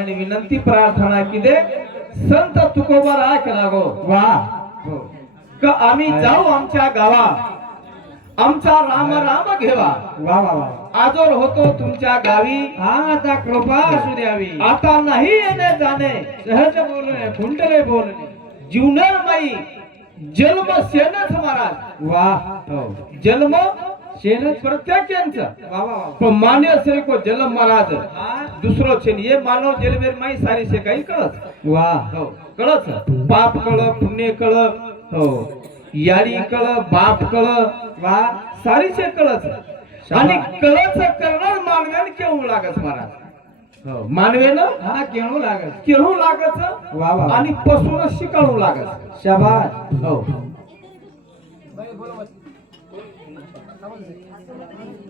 महाराजांनी विनंती प्रार्थना केली संत तुकोबा राख लागो वा का आम्ही जाऊ आमच्या गावा आमचा राम राम घेवा वा वा वा आजोर होतो तुमच्या गावी हा आता कृपा असू द्यावी आता नाही येणे जाणे सहज बोलणे खुंटले बोलणे जीवनार माई जन्म सेनच महाराज वा जन्म शेन प्रत्येकांचा वा वा वा पण मान्य श्री को जन्म महाराज हा दुसरो छे ये मानव जलवेर माई सारी से काही कळत वा हो कळत पाप कळ पुण्य कळ हो याडी कळ बाप कळ वा सारी से कळत आणि कळच करणार मानव्यान केवू लागत महाराज हो मानवेनं हा केणू लागत केवू लागत वा वा आणि पसूनच शिकावू लागत शाबास हो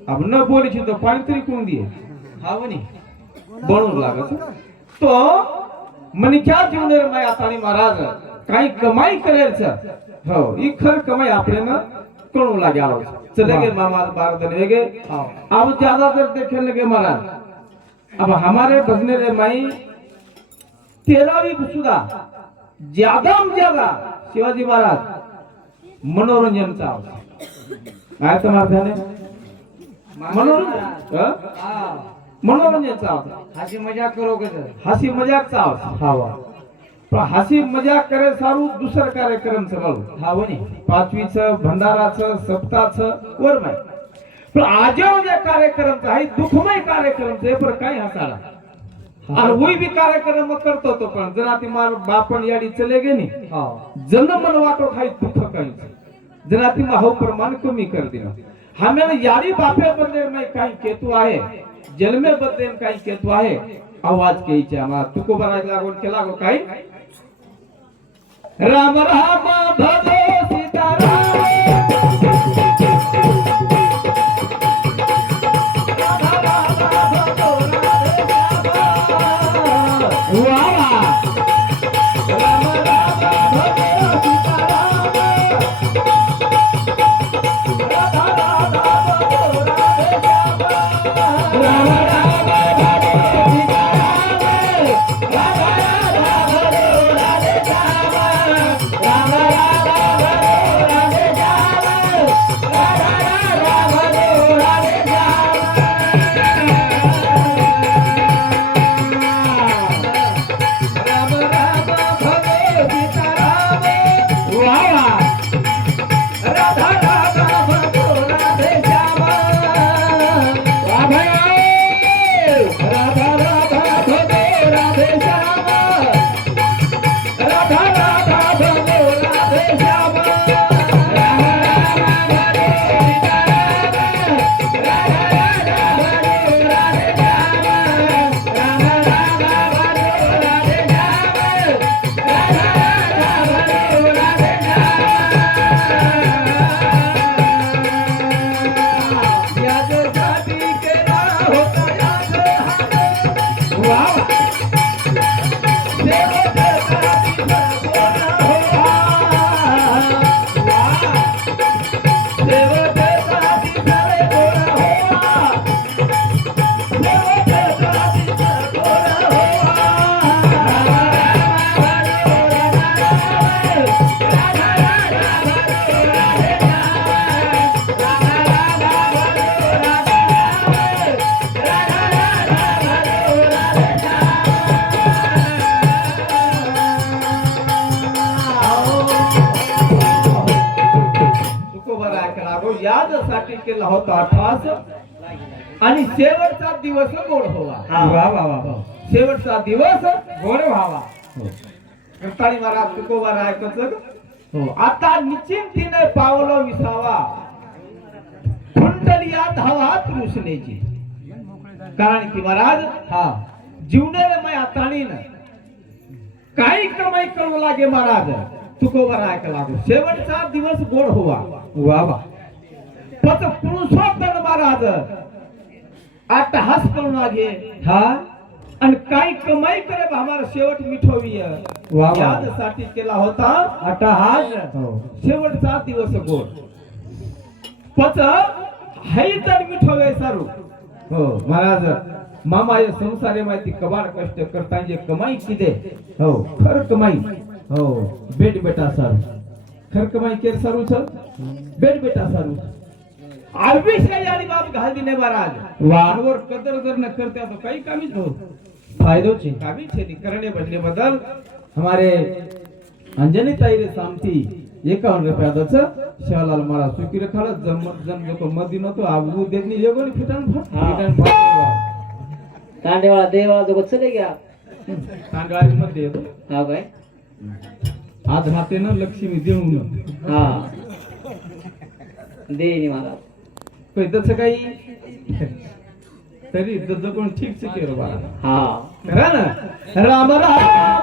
अब न बोली तो पाणी तरी कोण दिए हा वनी बनवू लागत तो मनिक्या जीवनेर माय आतानी महाराज काही कमाई करेल हो ही खर कमाई आपल्याला कळू लागे आलो चले गए मामा बार दिन वेगे अब ज्यादातर देखने लगे महाराज अब हमारे बजने रे माई 13वीं सुधा ज्यादा ज्यादा शिवाजी महाराज मनोरंजन चा काय तुम्हाला ध्यान मनोरंजन मनोरंजन चा हाची मजाक करो के हसी मजाक चा हा वा पण हसी मजाक करे सारू दुसर कार्यक्रम चालू हा वनी पाचवीचं भंडाराचं सप्ताचं वर माय पण आजच्या कार्यक्रम आहे दुःखमय कार्यक्रम आहे पर काय हसाला आणि वही भी कार्यक्रम करतो तो पण जरा ती मार बापन याडी चले गे नी हा जन मन वाटो खाई दुःख काही जरा ती माहू प्रमाण कमी कर दिना हमें यारी बापे बदले में काही केतु आहे जन्मे बदले में काही केतु आहे आवाज केईचे आम्हा तुको बराय लागून केला गो काही राम राम भजो सीताराम यादसाठी केला होता अठास आणि शेवटचा दिवस गोड व्हावा वा वा वा शेवटचा दिवस गोड व्हावा करताळी महाराज तुकोबा रायकच हो आता निश्चिंतीने पावलं विसावा कुंडलिया धावा तृष्णेची कारण की महाराज हा जीवनाला मै आताणीन काही कमाई करू लागे महाराज तुकोबा रायक लागो शेवटचा दिवस गोड व्हावा वा वा पत पुरुषोत्तम महाराज आता हस करू लागे हा आणि काही कमाई करे हमारा शेवट मिठोवी वा यादसाठी केला होता अट्टहास शेवटचा दिवस गोड पच हाई तर मिठोवे सारू हो महाराज मामा या संसारे माहिती कबाड कष्ट करता जे कमाई किदे हो खर कमाई हो बेट बेटा सर खर कमाई केर सारू छ बेट बेटा सारू आविष्य यानी बाप घाल दिने महाराज वावर कदर जर न करते तो कई कामीच हो फायदो छे कामी छे नी करने बदले बदल हमारे अंजनी ताईरे सामथी 51 रुपया दच शिवलाल मारा सुकी रखाला जम जो मदी नतो आबू देखनी लेगो नी फिटान फिटान तांडेवाला देवाला जो चले गया तांडवाळी मध्ये येतो हा काय आज राहते ना लक्ष्मी देऊन हा देईनी मला काही तसं काही तरी तसं पण ठीक से केलं बाळा हा खरं ना राम राम